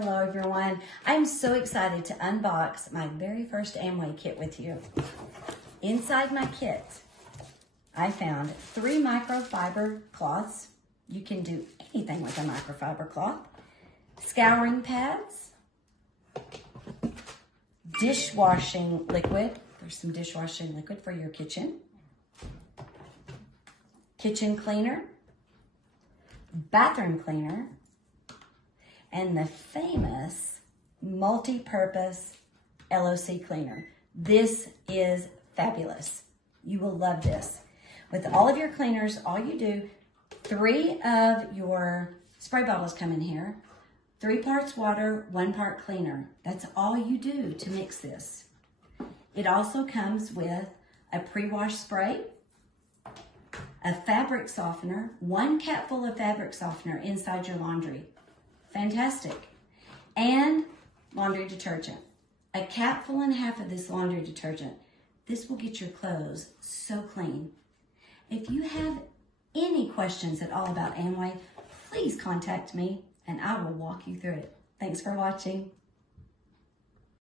Hello everyone. I'm so excited to unbox my very first Amway kit with you. Inside my kit, I found 3 microfiber cloths. You can do anything with a microfiber cloth. Scouring pads, dishwashing liquid. There's some dishwashing liquid for your kitchen. Kitchen cleaner, bathroom cleaner, and the famous multi-purpose LOC cleaner. This is fabulous. You will love this. With all of your cleaners, all you do, 3 of your spray bottles come in here, 3 parts water, 1 part cleaner. That's all you do to mix this. It also comes with a pre-wash spray, a fabric softener, 1 cap full of fabric softener inside your laundry. Fantastic. And laundry detergent. A capful and a half of this laundry detergent. This will get your clothes so clean. If you have any questions at all about Amway, please contact me and I will walk you through it. Thanks for watching.